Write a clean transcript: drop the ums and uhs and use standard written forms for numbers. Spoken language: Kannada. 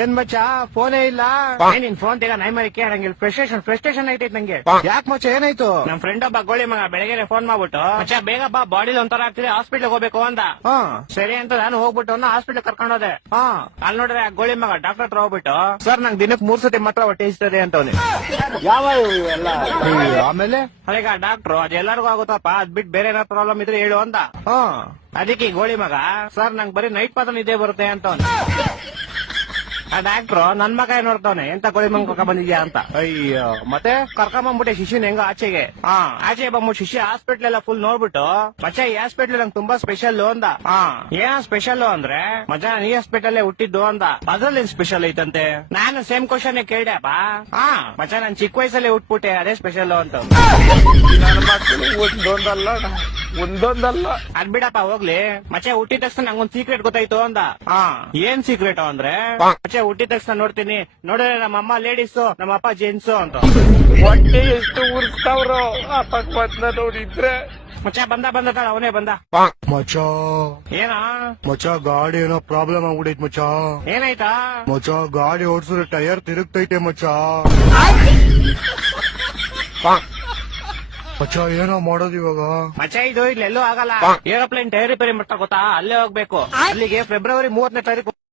ಏನ್ ಮಚ್ಚ ಫೋನೇ ಇಲ್ಲ. ನಿನ್ ಫೋನ್ ತೆಗ ನೈ ಮರಿ ಕೇಳಂಗಿಲ್ಲ. ಫ್ರಸ್ಟ್ರೇಷನ್ ಐತೈತ್ ನಂಗೆ. ಯಾಕೆ ಮಚ್ಚ ಏನಾಯ್ತು? ನಮ್ ಫ್ರೆಂಡ್ ಒಬ್ಬ ಗೋಳಿ ಮಗ ಬೆಳಗ್ಗೆ ಫೋನ್ ಮಾಡ್ಬಿಟ್ಟು ಮಚ್ಚ ಬೇಗ ಬಾ ಬಾಡಿಲಿ ಒಂಥರ ಆಗ್ತಿದೆ ಹಾಸ್ಪಿಟ್ಲ್ ಹೋಗ್ಬೇಕು ಅಂದ. ಸರಿ ಅಂತ ನಾನು ಹೋಗ್ಬಿಟ್ಟು ಹಾಸ್ಪಿಟ್ಲ್ ಕರ್ಕೊಂಡು ಹೋದೆ. ಅಲ್ಲಿ ನೋಡ್ರೆ ಆ ಗೋಳಿ ಮಗ ಡಾಕ್ಟರ್ ಹತ್ರ ಹೋಗ್ಬಿಟ್ಟು ಸರ್ ನಂಗೆ ದಿನಕ್ಕೆ 3 ಸತಿ ಮಾತ್ರ ಹೊಟ್ಟೆ ಇಸ್ತದೆ ಅಂತವನೆ. ಯಾವ ಎಲ್ಲ ಆಮೇಲೆ ಅದೀಗ ಡಾಕ್ಟ್ರು ಅದೆಲ್ಲರಿಗೂ ಆಗುತ್ತಪ್ಪ ಅದ್ ಬಿಟ್ಟು ಬೇರೆ ಏನಾದ್ರು ಪ್ರಾಬ್ಲಮ್ ಇದ್ರೆ ಹೇಳು ಅಂತ. ಅದಕ್ಕೆ ಈ ಗೋಳಿ ಮಗ ಸರ್ ನಂಗೆ ಬರೀ ನೈಟ್ ಮಾತ್ರ ನಿದ್ದೆ ಬರುತ್ತೆ ಅಂತವನೆ. ಆ ಡಾಕ್ಟ್ರು ನನ್ ಮಗ ನೋಡ್ತಾವನೆ ಎಂತ ಗೋಳಿ ಮಗ ಕರ್ಕೊಂಡ್ ಬಂದಿದ್ಯಾ ಅಂತ. ಅಯ್ಯೋ ಮತ್ತೆ ಕರ್ಕೊಂಬಂದ್ಬಿಟ್ಟೆ ಶಿಶುನ್ ಹೆಂಗ ಆಚೆಗೆ. ಆಚೆ ಬಂದ್ಬಿಟ್ಟು ಶಿಶು ಹಾಸ್ಪಿಟ್ಲ್ ಎಲ್ಲ ಫುಲ್ ನೋಡ್ಬಿಟ್ಟು ಮಚ್ಚ ಈ ಹಾಸ್ಪಿಟ್ಲ್ ನಂಗೆ ತುಂಬಾ ಸ್ಪೆಷಲ್ ಅಂದ. ಏನ ಸ್ಪೆಷಲ್ ಅಂದ್ರೆ ಮಜಾ ಈ ಹಾಸ್ಪಿಟಲ್ ಹುಟ್ಟಿದ್ದು ಅಂದ. ಅದ್ರಲ್ಲಿ ಸ್ಪೆಷಲ್ ಐತಂತೆ. ನಾನು ಸೇಮ್ ಕ್ವಶನ್ ಕೇಳ್ದೆಪ್ಪ. ಮಚ್ಚ ನಾನ್ ಚಿಕ್ಕ ವಯಸ್ಸಲ್ಲಿ ಹುಟ್ಬಿಟ್ಟೆ ಅದೇ ಸ್ಪೆಷಲ್ ಅಂತ. ನನ್ನ ಮಕ್ಕಳು ಒಂದೊಂದಲ್ಲ ಅದ್ ಬಿಡಪ್ಪ ಹೋಗ್ಲಿ. ಮಚ್ಚ ಹುಟ್ಟಿದ ತಕ್ಷಣ ನಂಗೊಂದ್ ಸೀಕ್ರೆಟ್ ಗೊತ್ತಾಯ್ತು ಅಂದ. ಏನ್ ಸೀಕ್ರೆಟ್ ಅಂದ್ರೆ ಮಚ್ಚ ಹುಟ್ಟಿದ ತಕ್ಷಣ ನೋಡ್ತೀನಿ ನೋಡಿದ್ರೆ ನಮ್ಮ ಅಮ್ಮ ಲೇಡೀಸು ನಮ್ಮ ಅಪ್ಪ ಜೆಂಟ್ಸು ಅಂತ. ಹೊಟ್ಟೆ ಎಷ್ಟು ಉರ್ಸ್ತಾವ್ರೋ ಆ ಪಕ್ವತ್ನ ನೋಡಿದ್ರೆ. ಮಚ್ಚ ಬಂದ ಅವನೇ ಬಂದ. ಮಚ್ಚ ಏನ ಮಚ್ಚ ಗಾಡಿ ಏನೋ ಪ್ರಾಬ್ಲಮ್ ಆಗ್ಬಿಡೈತ್ ಮಚ್ಚ. ಏನಾಯ್ತಾ? ಮಚ್ಚ ಗಾಡಿ ಓಡಿಸಿದ್ರೆ ಟೈರ್ ತಿರುಗ್ತೈತೆ ಮಚ್ಚ. ಮಚ್ಚ ಏನೋ ಮಾಡೋದು ಇವಾಗ? ಮಚ್ಚ ಇದು ಇಲ್ಲೆಲ್ಲೂ ಆಗಲ್ಲ. ಏರೋಪ್ಲೇನ್ ಟೈರ್ ರಿಪೇರಿ ಮಾಡ್ತಾ ಗೊತ್ತಾ? ಅಲ್ಲೇ ಹೋಗ್ಬೇಕು. ಅಲ್ಲಿಗೆ ಫೆಬ್ರವರಿ 30ನೇ ತಾರೀಕು